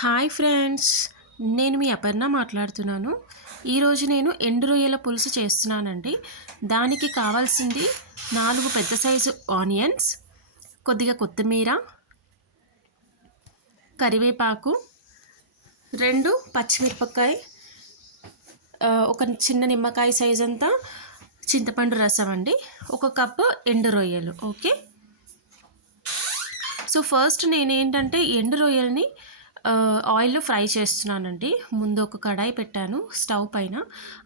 Hi friends, నేను మీ అపర్ణ మాట్లాడుతున్నాను. ఈరోజు నేను ఎండు రొయ్యల పులుసు చేస్తున్నానండి. దానికి కావాల్సింది 4 పెద్ద సైజు ఆనియన్స్, కొద్దిగా కొత్తిమీర, కరివేపాకు, 2 పచ్చిమిరపకాయ, ఒక చిన్న నిమ్మకాయ సైజ్ అంతా చింతపండు రసం అండి, 1 కప్పు ఎండు రొయ్యలు. ఓకే, సో ఫస్ట్ నేనేంటంటే ఎండు రొయ్యల్ని ఆయిల్లో ఫ్రై చేస్తున్నానండి. ముందు ఒక కడాయి పెట్టాను స్టవ్ పైన.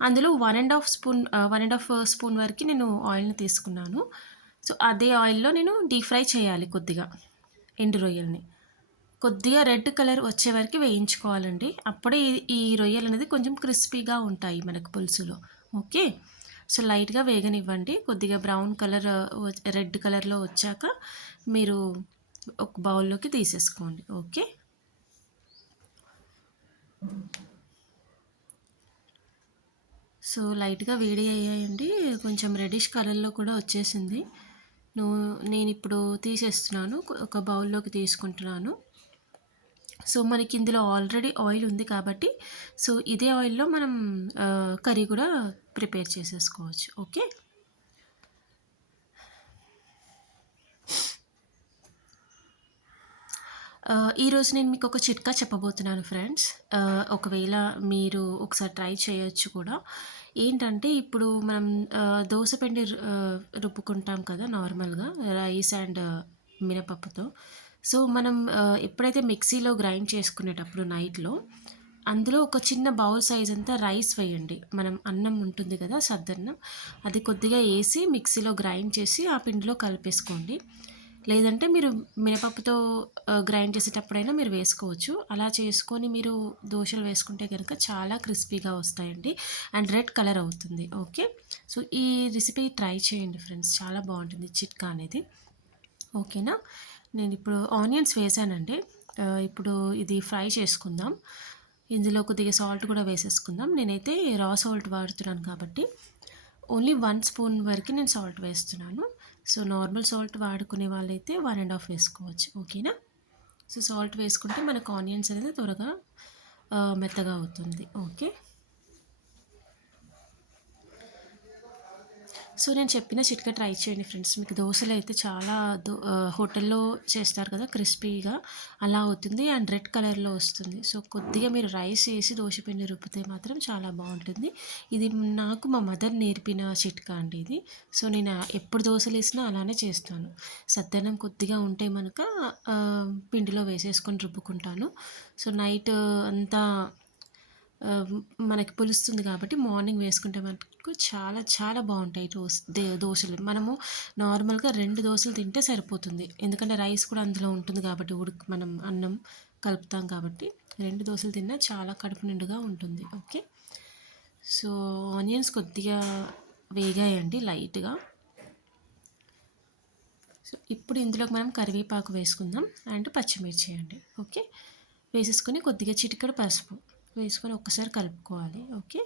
అందులో 1.5 స్పూన్ వరకు నేను ఆయిల్ని తీసుకున్నాను. సో అదే ఆయిల్లో నేను డీప్ ఫ్రై చేయాలి కొద్దిగా ఎండు రొయ్యల్ని. కొద్దిగా రెడ్ కలర్ వచ్చే వరకు వేయించుకోవాలండి. అప్పుడే ఈ రొయ్యలు అనేది కొంచెం క్రిస్పీగా ఉంటాయి మనకు పులుసులో. ఓకే, సో లైట్గా వేగనివ్వండి. కొద్దిగా బ్రౌన్ కలర్, రెడ్ కలర్లో వచ్చాక మీరు ఒక బౌల్లోకి తీసేసుకోండి. ఓకే, సో లైట్గా వేడి అయ్యాయండి, కొంచెం రెడిష్ కలర్లో కూడా వచ్చేసింది. నేను ఇప్పుడు తీసేస్తున్నాను, ఒక బౌల్లోకి తీసుకుంటున్నాను. సో మనకి ఇందులో ఆల్రెడీ ఆయిల్ ఉంది కాబట్టి సో ఇదే ఆయిల్లో మనం కర్రీ కూడా ప్రిపేర్ చేసేసుకోవచ్చు. ఓకే, ఈరోజు నేను మీకు ఒక చిట్కా చెప్పబోతున్నాను ఫ్రెండ్స్. ఒకవేళ మీరు ఒకసారి ట్రై చేయొచ్చు కూడా. ఏంటంటే ఇప్పుడు మనం దోసపిండి రుబ్బుకుంటాం కదా నార్మల్గా రైస్ అండ్ మినపప్పుతో. సో మనం ఎప్పుడైతే మిక్సీలో గ్రైండ్ చేసుకునేటప్పుడు నైట్లో అందులో ఒక చిన్న బౌల్ సైజ్ అంతా రైస్ వేయండి. మనం అన్నం ఉంటుంది కదా, సద్దన్నం, అది కొద్దిగా వేసి మిక్సీలో గ్రైండ్ చేసి ఆ పిండిలో కలిపేసుకోండి. లేదంటే మీరు మినపప్పుతో గ్రైండ్ చేసేటప్పుడైనా మీరు వేసుకోవచ్చు. అలా చేసుకొని మీరు దోశలు వేసుకుంటే కనుక చాలా క్రిస్పీగా వస్తాయండి అండ్ రెడ్ కలర్ అవుతుంది. ఓకే, సో ఈ రెసిపీ ట్రై చేయండి ఫ్రెండ్స్, చాలా బాగుంటుంది చిట్కా అనేది. ఓకేనా, నేను ఇప్పుడు ఆనియన్స్ వేసానండి. ఇప్పుడు ఇది ఫ్రై చేసుకుందాం. ఇందులో కొద్దిగా సాల్ట్ కూడా వేసేసుకుందాం. నేనైతే రా సాల్ట్ వాడుతున్నాను కాబట్టి ఓన్లీ 1 స్పూన్ వరకు నేను సాల్ట్ వేస్తున్నాను. సో నార్మల్ సాల్ట్ వాడుకునే వాళ్ళైతే 1.5 వేసుకోవచ్చు. ఓకేనా, సో సాల్ట్ వేసుకుంటే మనకు ఆనియన్స్ అనేది త్వరగా మెత్తగా అవుతుంది. ఓకే, సో నేను చెప్పిన చిట్కా ట్రై చేయండి ఫ్రెండ్స్. మీకు దోశలు అయితే చాలా హోటల్లో చేస్తారు కదా క్రిస్పీగా, అలా అవుతుంది అండ్ రెడ్ కలర్లో వస్తుంది. సో కొద్దిగా మీరు రైస్ వేసి దోశ పిండి రుబ్బితే మాత్రం చాలా బాగుంటుంది. ఇది నాకు మా మదర్ నేర్పిన చిట్కా అండి ఇది. సో నేను ఎప్పుడు దోశలు వేసినా అలానే చేస్తాను. సద్దన్నం కొద్దిగా ఉంటే మనక పిండిలో వేసేసుకొని రుబ్బుకుంటాను. సో నైట్ అంతా మనకి పులుస్తుంది కాబట్టి మార్నింగ్ వేసుకుంటే మనకు చాలా చాలా బాగుంటాయి దోశలు. మనము నార్మల్గా 2 దోశలు తింటే సరిపోతుంది, ఎందుకంటే రైస్ కూడా అందులో ఉంటుంది కాబట్టి, మనం అన్నం కలుపుతాం కాబట్టి 2 దోశలు తిన్నా చాలా కడుపు నిండుగా ఉంటుంది. ఓకే, సో ఆనియన్స్ కొద్దిగా వేగాయండి లైట్గా. సో ఇప్పుడు ఇందులోకి మనం కరివేపాకు వేసుకుందాం అండ్ పచ్చిమిర్చి అండి. ఓకే, వేసేసుకొని కొద్దిగా చిటికెడు పసుపు వేసుకొని ఒక్కసారి కలుపుకోవాలి. ఓకే,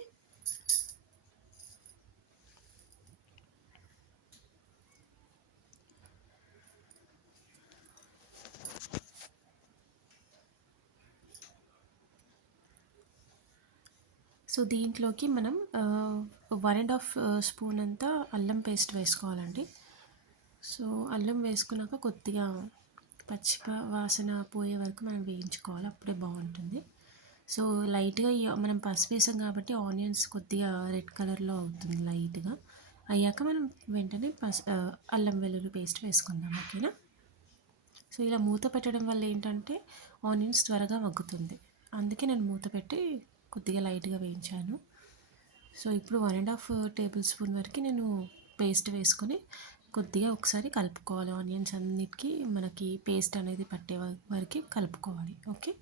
సో దీంట్లోకి మనం 1.5 స్పూన్ అంతా అల్లం పేస్ట్ వేసుకోవాలండి. సో అల్లం వేసుకున్నాక కొద్దిగా పచ్చి వాసన పోయే వరకు మనం వేయించుకోవాలి, అప్పుడే బాగుంటుంది. సో లైట్గా మనం పసుపు వేసాం కాబట్టి ఆనియన్స్ కొద్దిగా రెడ్ కలర్లో అవుతుంది లైట్గా. అయ్యాక మనం వెంటనే అల్లం వెల్లుల్లి పేస్ట్ వేసుకుందాం. ఓకేనా, సో ఇలా మూత పెట్టడం వల్ల ఏంటంటే ఆనియన్స్ త్వరగా మగ్గుతుంది, అందుకే నేను మూత పెట్టి కొద్దిగా లైట్గా వేయించాను. సో ఇప్పుడు 1.5 టేబుల్ స్పూన్ వరకు నేను పేస్ట్ వేసుకొని కొద్దిగా ఒకసారి కలుపుకోవాలి. ఆనియన్స్ అన్నిటికీ మనకి పేస్ట్ అనేది పట్టే వరకు కలుపుకోవాలి. ఓకే,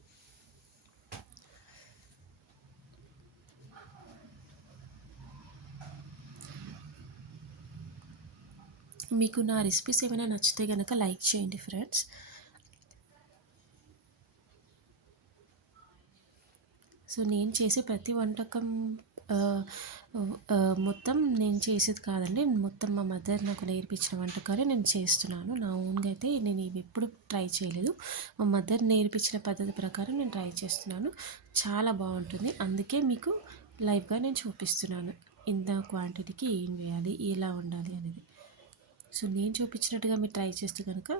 మీకు నా రెసిపీస్ ఏమైనా నచ్చితే కనుక లైక్ చేయండి ఫ్రెండ్స్. సో నేను చేసే ప్రతి వంటకం ఆహ్, మొత్తం నేను చేసేది కాదండి. మొత్తం మా మదర్ నాకు నేర్పించిన వంటకాలే నేను చేస్తున్నాను. నా ఓన్‌గా అయితే నేను ఇవి ఎప్పుడు ట్రై చేయలేదు. మా మదర్ నేర్పించిన పద్ధతి ప్రకారం నేను ట్రై చేస్తున్నాను. చాలా బావుంటుంది. అందుకే మీకు లైవ్‌గా నేను చూపిస్తున్నాను. ఇంత క్వాంటిటీకి ఏం వేయాలి? ఎలా వండాలి అనేది. సో, నేను చూపించినట్టుగా మీరు ట్రై చేస్తే గనుక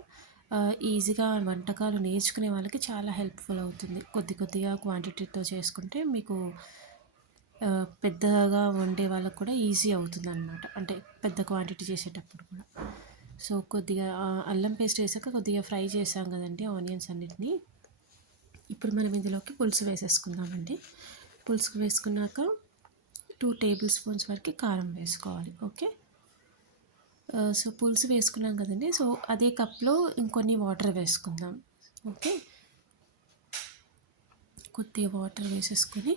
ఈజీగా వంటకాలు నేర్చుకునే వాళ్ళకి చాలా హెల్ప్‌ఫుల్ అవుతుంది. కొద్ది కొద్దిగా క్వాంటిటీతో చేసుకుంటే మీకు పెద్దగా వండే వాళ్ళకి కూడా ఈజీ అవుతుందనమాట. అంటే పెద్ద క్వాంటిటీ చేసేటప్పుడు కూడా. సో, కొద్దిగా అల్లం పేస్ట్ వేసాక కొద్దిగా ఫ్రై చేసాం కదండీ ఆనియన్స్ అన్నిటిని. ఇప్పుడు మనం ఇందులోకి పులుసు వేసేసుకుందామండి. పులుసు వేసుకున్నాక 2 టేబుల్ స్పూన్స్ వరకు కారం వేసుకోవాలి. ఓకే. సో, పులుసు వేసుకున్నాం కదండీ! సో, అదే కప్‌లో ఇంకొన్ని వాటర్ వేసుకుందాం. ఓకే. కొద్దిగా వాటర్ వేసేసుకొని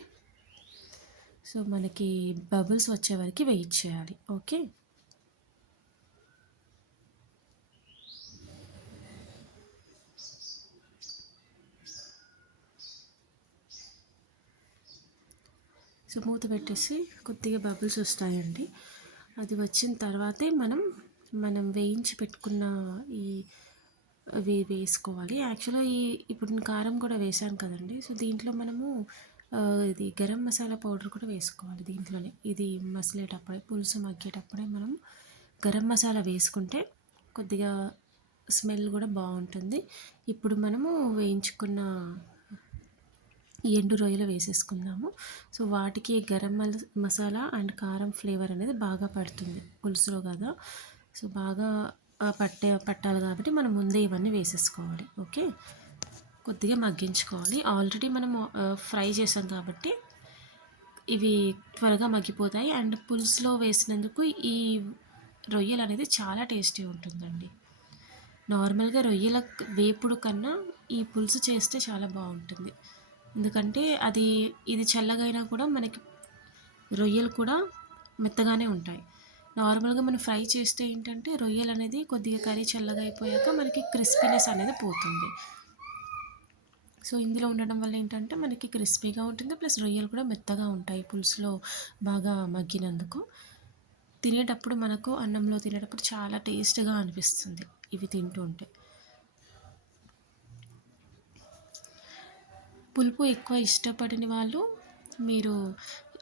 సో, మనకి బబుల్స్ వచ్చే వరకు వెయిట్ చేయాలి. ఓకే. సో, మూత పెట్టేసి కొద్దిగా బబుల్స్ వస్తాయండి. అది వచ్చిన తర్వాతే మనం వేయించి పెట్టుకున్న ఈ అవి వేసుకోవాలి. యాక్చువల్‌గా ఇప్పుడు నేను కారం కూడా వేశాను కదండీ! సో, దీంట్లో మనము ఇది గరం మసాలా పౌడర్ కూడా వేసుకోవాలి దీంట్లోనే. ఇది మసిలేటప్పుడే, పులుసు మగ్గేటప్పుడే మనం గరం మసాలా వేసుకుంటే కొద్దిగా స్మెల్ కూడా బావుంటుంది. ఇప్పుడు మనము వేయించుకున్న ఈ ఎండు రొయ్యలు వేసేసుకుందాము. సో, వాటికి గరం మసాలా అండ్ కారం ఫ్లేవర్ అనేది బాగా పడుతుంది పులుసులో కదా! సో, బాగా పట్టాలి కాబట్టి మనం ముందే ఇవన్నీ వేసేసుకోవాలి. ఓకే. కొద్దిగా మగ్గించుకోవాలి. ఆల్రెడీ మనము ఫ్రై చేసాం కాబట్టి ఇవి త్వరగా మగ్గిపోతాయి. అండ్ పులుసులో వేసినందుకు ఈ రొయ్యలనేది చాలా టేస్టీ ఉంటుందండి. నార్మల్‌గా రొయ్యల వేపుడు కన్నా ఈ పులుసు చేస్తే చాలా బావుంటుంది. ఎందుకంటే ఇది చల్లగైనా కూడా మనకి రొయ్యలు కూడా మెత్తగానే ఉంటాయి. నార్మల్‌గా మనం ఫ్రై చేస్తే ఏంటంటే రొయ్యలనేది కొద్దిగా కర్రీ చల్లగా అయిపోయాక మనకి క్రిస్పీనెస్ అనేది పోతుంది. సో, ఇందులో ఉండడం వల్ల ఏంటంటే మనకి క్రిస్పీగా ఉంటుంది. ప్లస్ రొయ్యలు కూడా మెత్తగా ఉంటాయి పులుసులో బాగా మగ్గినందుకు. తినేటప్పుడు మనకు అన్నంలో తినేటప్పుడు చాలా టేస్ట్‌గా అనిపిస్తుంది ఇవి తింటూ ఉంటే. పులుపు ఎక్కువ ఇష్టపడని వాళ్ళు మీరు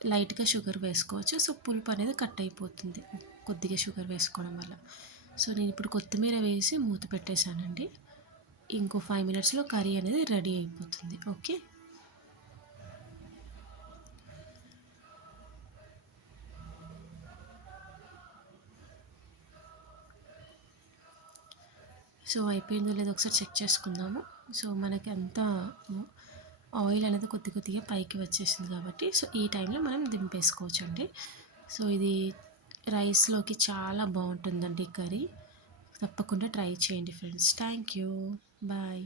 లైట్‌గా షుగర్ వేసుకోవచ్చు. సో, పులుపు అనేది కట్ అయిపోతుంది కొద్దిగా షుగర్ వేసుకోవడం వల్ల. సో, నేనిప్పుడు కొత్తిమీర వేసి మూత పెట్టేశానండి. ఇంకో 5 మినిట్స్‌లో కర్రీ అనేది రెడీ అయిపోతుంది. ఓకే. సో, అయిపోయిందో లేదో ఒకసారి చెక్ చేసుకుందాము. సో, మనకి అంతా ఆయిల్ అనేది కొద్ది కొద్దిగా పైకి వచ్చేసింది కాబట్టి సో, ఈ టైంలో మనం దింపేసుకోవచ్చండి. సో, ఇది రైస్‌లోకి చాలా బావుంటుందండి కర్రీ. తప్పకుండా ట్రై చేయండి ఫ్రెండ్స్. Thank you. బాయ్.